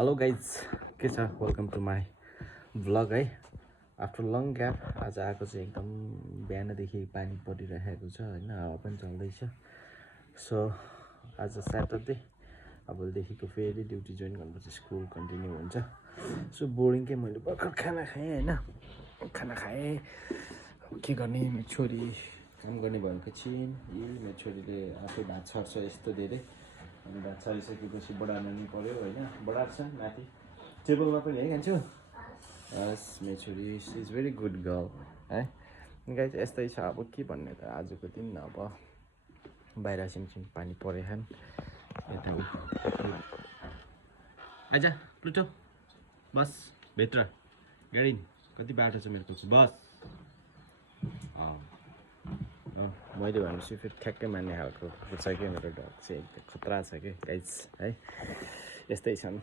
Hello guys के छ welcome to my vlog है। आफ्टर लङ ग्याप आज आएको चाहिँ एकदम बिहानदेखि पानी परिरहेको छ होइन, हावा पनि चल्दैछ। सो आज स्याटरडे, अबदेखिको फेरि ड्युटी जोइन गर्नुपर्छ, स्कुल कन्टिन्यू हुन्छ। सो बोरिङकै मैले भर्खर खाना खाएँ होइन, खाना खाएँ। अब के गर्ने, मेरो छोरी काम गर्ने भएको छिन्, मेरो छोरीले आफै भात छर्छ यस्तो धेरै। अनि भात छरिसकेपछि बढार्नु नि पऱ्यो होइन, बढार्छन् माथि टेबलमा पनि है खान्छु। हस् मेरो छोरी she is very good girl है। गाइज यस्तै छ, अब के भन्ने त आजको दिन। अब बाहिर सिमसिम पानी परेछन् यता। आजा प्लुटो बस भित्र, गाडी कति बाटो छ मेरो पछि, बस। मैले भनेपछि फेरि ठ्याक्कै मान्ने खालको छ कि मेरो डग चाहिँ, एकदम खतरा छ कि गाइज है। यस्तै छन्।